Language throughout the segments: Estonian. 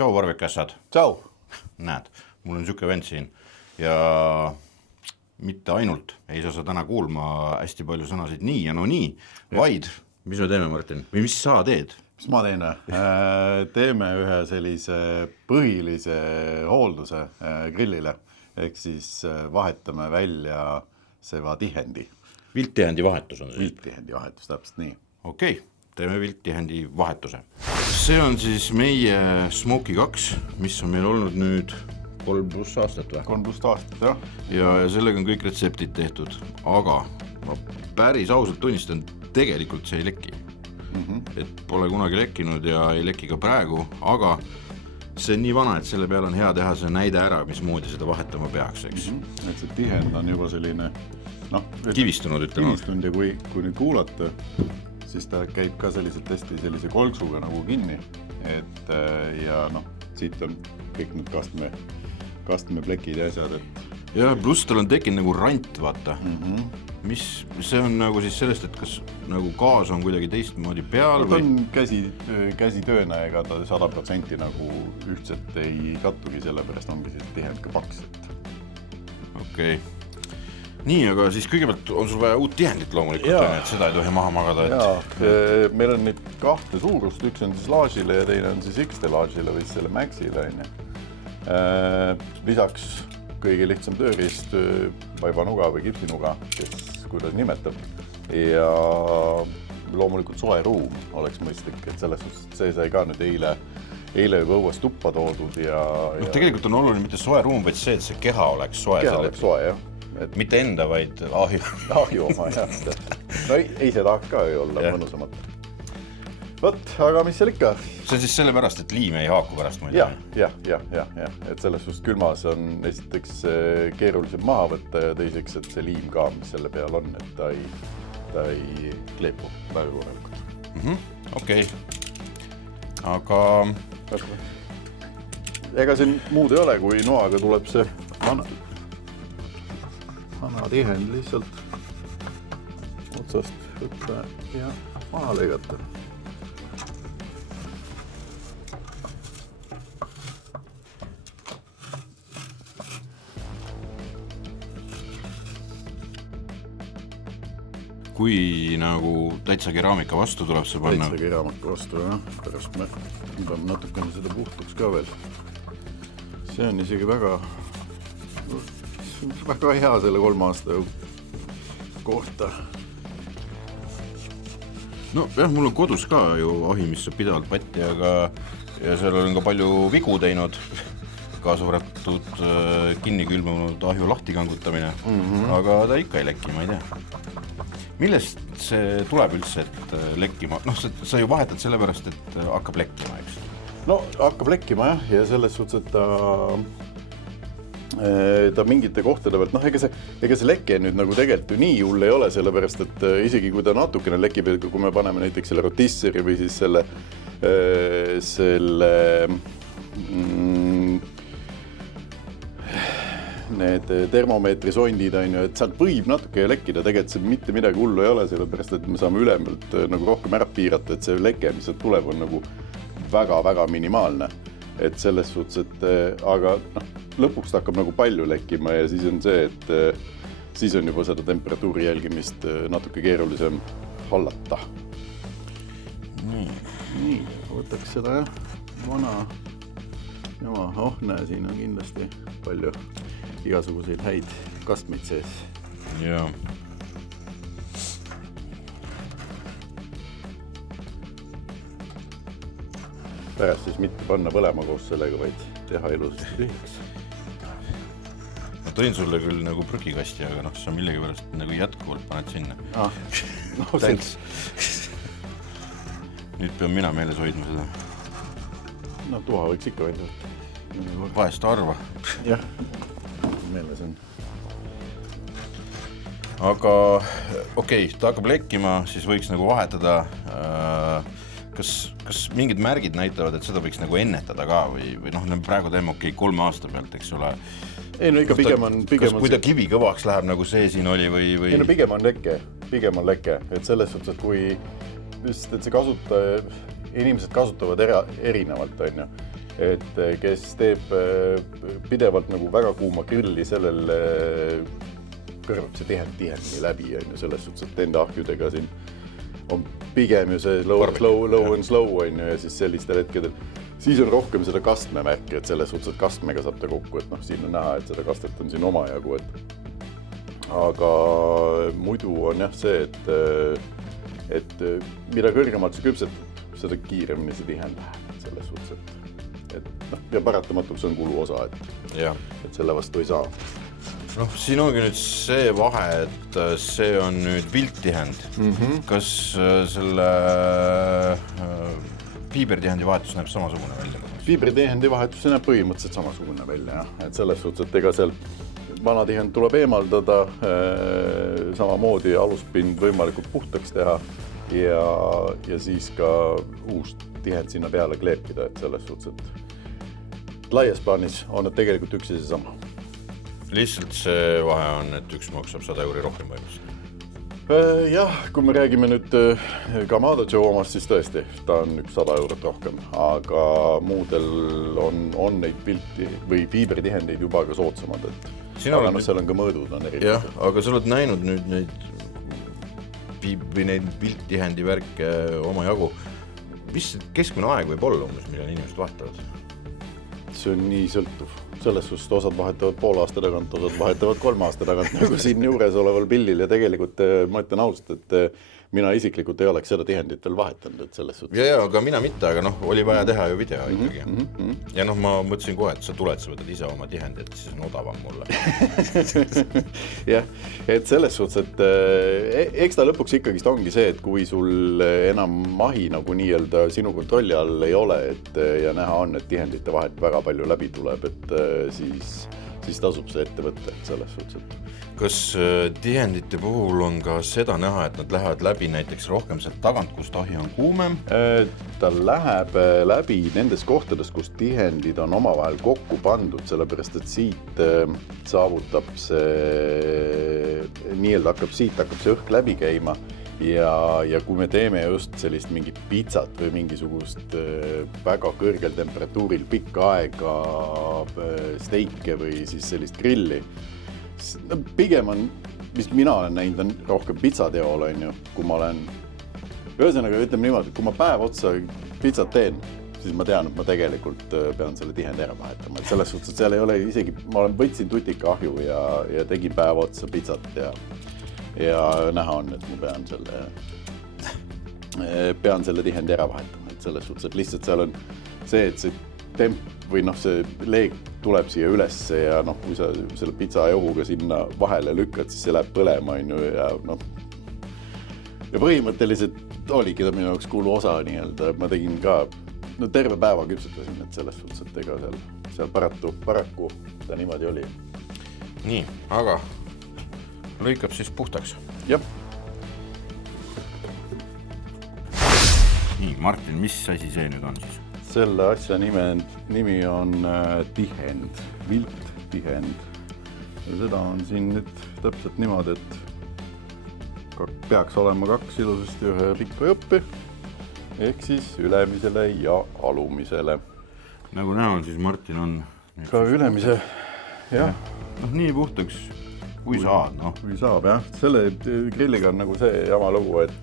Tšau, Varvikassad. Tšau. Näed, mul on siuke vend siin ja mitte ainult ei saa sa täna kuulma hästi palju sõnasid nii ja no nii, vaid mis me teeme, Martin? Või mis sa teed? Mis ma teen? Teeme ühe sellise põhilise hoolduse grillile, ehk siis vahetame välja seva tihendi. Vilttihendi vahetus on see? Vilttihendi vahetus, täpselt nii. Okei, teeme vilttihendi vahetuse. See on siis meie Smoky 2, mis on meil olnud nüüd 3+ aastat või? 3+ aastat, jah. Ja sellega on kõik retseptid tehtud, aga ma päris ausalt tunnistan, tegelikult see ei leki. Et pole kunagi lekkinud ja ei leki ka praegu, aga see on nii vana, et selle peale on hea teha see näide ära, mismoodi seda vahetama peaks, eks. Et see tihend on juba selline kivistunud, ütleme. Kivistunud ja kui nüüd kuulata, siis ta käib ka selliselt hästi sellise kolksuga nagu kinni, et ja siit on kõik need kastmeplekid ja asjad, et... Ja pluss tal on tekkinud nagu rant, vaata. Mis see on nagu siis sellest, et kas nagu gaas on kuidagi teistmoodi peal või? Ta on käsitööne, ega ta 100% nagu ühtselt ei kattugi, sellepärast ongi siis tihend ka paks. Okei. Nii, aga siis kõigepealt on sul vaja uut tihendit loomulikult, et seda ei tohi maha magada. Jaa, meil on nüüd 2 suurust, üks on siis laagile ja teine on siis X-laagile või selle Maxile. Lisaks kõige lihtsam tööriist, vaibanuga või kipsinuga, kes kuidas nimetab. Ja loomulikult soe ruum oleks mõistlik, et selles suhtes see sai ka nüüd eile juba õues tuppa toodud. Tegelikult on oluline mitte soe ruum, vaid see, et see keha oleks soe. Keha oleks soe, jah. Mitte enda, vaid ahju. Ahju oma, jah. No ei see tahaks ka ju olla mõnusamat. Võt, aga mis seal ikka? See on siis selle pärast, et liim ei haaku pärast mõni? Jah. Et selles suhtes külmas on esiteks keerulisem maha võtta ja teiseks, et see liim ka, mis selle peal on, et ta ei kleepu väga korralikult. Okei. Aga... Ega siin muud ei ole, kui noaga tuleb see vana tihend lihtsalt otsast võtta ja maha lõigata. Kui nagu täitsa keraamika vastu tuleb see panna? Täitsa keraamika vastu, jah. Pärast me peame natukene seda puhtuks ka veel. See on isegi väga hea selle 3 aasta kohta. No jah, mul on kodus ka ju ahi, mis on pidevalt patti, ja seal on ka palju vigu teinud, kaasa võratud kinni külmunud ahju lahti kangutamine, aga ta ikka ei leki, ma ei tea. Millest see tuleb üldse, et lekkima? Sa ju vahetad selle pärast, et hakkab lekkima, eks? No, hakkab lekkima, jah, ja selles suhtes, et ta mingite kohtade pealt, ega see leke nüüd nagu tegelikult ju nii hull ei ole, sellepärast, et isegi kui ta natukene lekib, kui me paneme näiteks selle rotisseri või siis selle need termomeetrisondid, et sealt võib natuke lekkida, tegelikult see mitte midagi hullu ei ole, sellepärast, et me saame ülemalt nagu rohkem ära piirata, et see leke, mis sealt tuleb, on nagu väga-väga minimaalne. Et selles suhtes, et aga lõpuks ta hakkab nagu palju lekkima ja siis on see, et siis on juba seda temperatuuri jälgimist natuke keerulisem hallata. Nii, võtaks seda, jah. Vana jama, näe, siin on kindlasti palju igasuguseid häid kastmeid sees. Jaa. Pärast siis mitte panna põlema koos sellega, vaid teha ilusasti tühiks. Ma tõin sulle küll nagu prügikasti, aga sa millegi pärast nagu jätkuvalt paned sinna. Thanks. Nüüd pean mina meeles hoidma seda. No tuha võiks ikka välja võtta. Vahest arva. Jah, meeles on. Aga okei, ta hakkab lekkima, siis võiks nagu vahetada. Kas mingid märgid näitavad, et seda võiks nagu ennetada ka või praegu teeme 3 aasta pealt, eks ole? Ei, no ikka pigem on... Kas kui ta kivi kõvaks läheb, nagu see siin oli või... Ei, no pigem on leke, et selles suhtes, et kui just, et see inimesed kasutavad erinevalt, on ju. et kes teeb pidevalt nagu väga kuuma grilli, sellel kõrvab see tihend läbi, on ju, selles suhtes, et enda ahjudega siin on pigem ju see low and slow, on ju, ja siis sellistel hetkedel siis on rohkem seda kastmemärki, et selles suhtes, et kastmega saab ta kokku, et noh, siin on näha, et seda kastet on siin omajagu, aga muidu on jah see, et mida kõrgemalt see küpsetab, seda kiiremini see tihend läheb, selles suhtes, et noh, ja paratamatult see on kuluosa, et selle vastu ei saa. Noh, siin ongi nüüd see vahe, et see on nüüd vilttihend. Kas selle fiibertihendi vahetus näeb samasugune välja? Fiibertihendi vahetus näeb põhimõtteliselt samasugune välja, jah. Et selles suhtes, et ega seal vana tihend tuleb eemaldada, samamoodi aluspind võimalikult puhtaks teha ja siis ka uus tihend sinna peale kleepida, et selles suhtes, et laias plaanis on need tegelikult üks ja see sama. Lihtsalt see vahe on, et üks maksab 100 € rohkem võimust. Jah, kui me räägime nüüd Kamado Joe omast, siis tõesti, ta on 100 € rohkem, aga muudel on neid pilti või fiibertihendeid juba ka soodsamad, et aga seal on ka mõõdud on erinevad. Jah, aga sa oled näinud nüüd neid pilttihendi värke oma jagu. Mis keskmine aeg võib olla umbes, millal inimesed vahetavad? See on nii sõltuv. Selles suhtes osad vahetavad pool aasta tagant, osad vahetavad 3 aasta tagant, nagu siin juures oleval pillil ja tegelikult ma ütlen ausalt, et mina isiklikult ei oleks seda tihendit veel vahetanud, et selles suhtes. Ja, aga mina mitte, aga noh, oli vaja teha ju video ikkagi. Ja noh, ma mõtlesin kohe, et sa tuled, sa võtad ise oma tihendit, siis on odavam mulle. Jah, et selles suhtes, et eks ta lõpuks ikkagist ongi see, et kui sul enam mahi nagu nii-öelda sinu kontrolli all ei ole, et ja näha on, et tihendite vahet väga palju läbi tuleb, et siis tasub see ette võtta, et selles suhtes, et kas tihendite puhul on ka seda näha, et nad lähevad läbi näiteks rohkem sealt tagant, kus ahi on kuumem? Ta läheb läbi nendes kohtades, kus tihendid on omavahel kokku pandud, sellepärast et siit saavutab see, nii-öelda hakkab see õhk läbi käima ja kui me teeme just sellist mingit pitsat või mingisugust väga kõrgel temperatuuril pikka aega steike või siis sellist grilli, pigem on, mis mina olen näinud, on rohkem pitsateol, on ju, kui ma olen, ühesõnaga ütleme niimoodi, kui ma päev otsa pitsat teen, siis ma tean, et ma tegelikult pean selle tihendi ära vahetama, et selles suhtes, et seal ei ole isegi, ma võtsin tutika ahju ja tegin päev otsa pitsat ja näha on, et ma pean selle tihendi ära vahetama, et selles suhtes, et lihtsalt seal on see, et see temp või noh, see leeg tuleb siia ülesse ja noh, kui sa selle pitsa johuga sinna vahele lükkad, siis see läheb põlema, on ju, ja noh. Ja põhimõtteliselt oligi ta minu jaoks kulu osa nii-öelda, ma tegin ka, no terve päeva küpsetasin, et selles suhtes, et ega seal paraku ta niimoodi oli. Nii, aga lõikab siis puhtaks. Jah. Nii, Martin, mis asi see nüüd on siis? Selle asja nimi on tihend, vilttihend. Ja seda on siin nüüd täpselt niimoodi, et peaks olema 2 ilusasti ühe pikka jõppi, ehk siis ülemisele ja alumisele. Nagu näha on, siis Martin on ka ülemise, jah. Noh, nii puhtaks, kui saad, noh. Kui saab, jah. Selle grilliga on nagu see jama lugu, et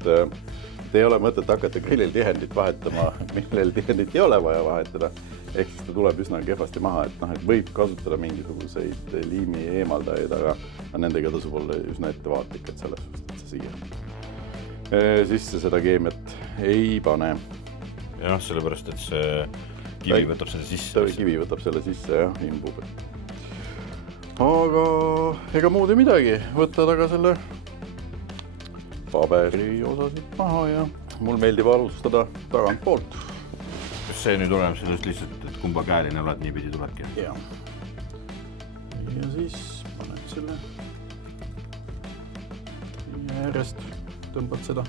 ei ole mõtet hakata grillil tihendit vahetama, millel tihendit ei ole vaja vahetada, ehk siis ta tuleb üsna kehvasti maha, et noh, et võib kasutada mingisuguseid liimi eemaldajaid, aga nendega tasub olla üsna ettevaatlik, et selles suhtes, et see siia sisse seda keemiat ei pane. Jah, sellepärast, et see kivi võtab selle sisse. Kivi võtab selle sisse, jah, imbub. Aga ega muud ei midagi, võtta taga selle paberi osasid maha ja mul meeldib alustada tagant poolt. Kas see nüüd oleme sellest lihtsalt, et kumba käeline oled, nii pidi tuledki? Jah. Ja siis paned selle äärest, tõmbad seda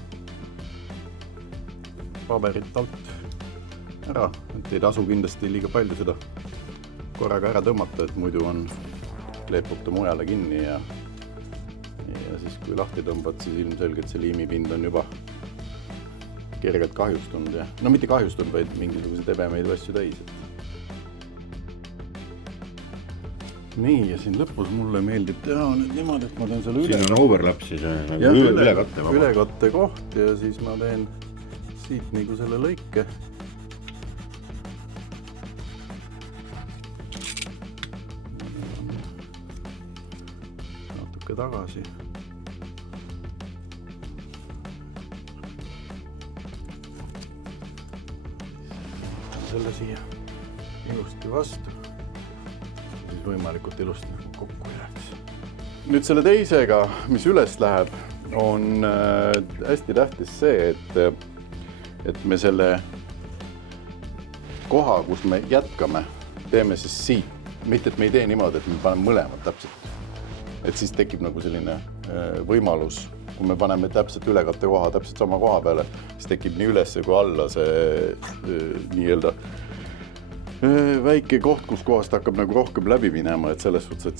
paberit alt ära, et ei tasu kindlasti liiga palju seda korraga ära tõmmata, et muidu kleepub ta mujale kinni ja siis kui lahti tõmbad, siis ilmselgelt see liimipind on juba kergelt kahjustunud ja no mitte kahjustunud, vaid mingisuguseid ebemeid asju täis. nii, ja siin lõpus mulle meeldib teha nüüd niimoodi, et ma teen selle üle. Siin on overlap siis, nagu ülekatte vaba. Ülekatte koht ja siis ma teen siit nagu selle lõike. Natuke tagasi. Selle siia ilusti vastu. Siis võimalikult ilusti nagu kokku jääks. Nüüd selle teisega, mis üles läheb, on hästi tähtis see, et me selle koha, kus me jätkame, teeme siis siit. Mitte, et me ei tee niimoodi, et me paneme mõlemad täpselt. Et siis tekib nagu selline võimalus, kui me paneme täpselt ülekatte koha täpselt sama koha peale, siis tekib nii üles kui alla see nii-öelda väike koht, kus kohast hakkab nagu rohkem läbi minema, et selles suhtes, et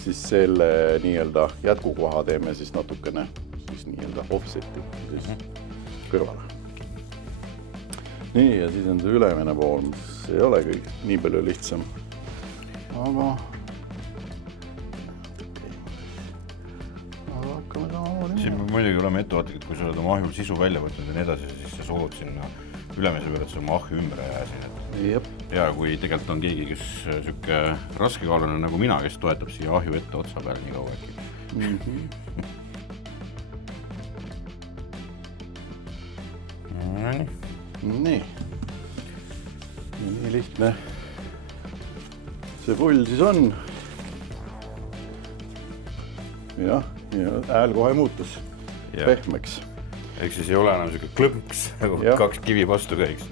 siis selle nii-öelda jätkukoha teeme siis natukene siis nii-öelda offseti siis kõrvale. Nii, ja siis on see ülemine pool, mis ei ole kõik nii palju lihtsam. Aga hakkame samamoodi. Siin me muidugi oleme ettevaatlikud, kui sa oled oma ahjul sisu välja võtnud ja nii edasi, siis sa sood sinna ülemise peale, et sa oma ahju ümber ei jää siin. Ja kui tegelikult on keegi, kes süke raskekaalune nagu mina, kes toetab siia ahju ette otsa peal nii kaua äkki. Nii lihtne see pull siis on. Ja hääl kohe muutus pehmeks. Ehk siis ei ole enam selline klõmps, nagu kaks kivi vastu käiks.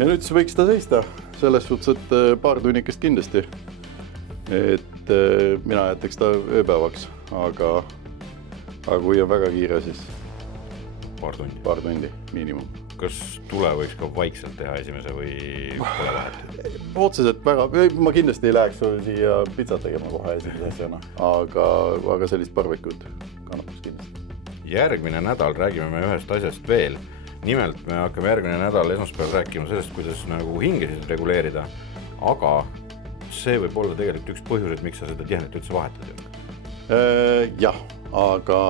Ja nüüd siis võiks ta seista selles suhtes, et paar tunnikest kindlasti. Et mina jätaks ta ööpäevaks, aga kui on väga kiire, siis paar tundi miinimum. Kas tule võiks ka vaikselt teha esimese või pole vahet? Otseselt väga, ma kindlasti ei läheks siia pitsat tegema kohe esimese asjana, aga sellist barbecued kannatus kindlasti. Järgmine nädal räägime me ühest asjast veel. Nimelt me hakkame järgmine nädal esmaspäeval rääkima sellest, kuidas nagu hingesid reguleerida, aga see võib olla tegelikult üks põhjus, et miks sa seda tihnet üldse vahetad. Jah, aga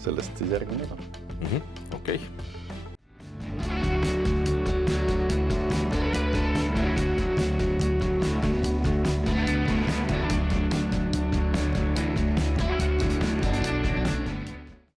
sellest siis järgmine nädal. Okei.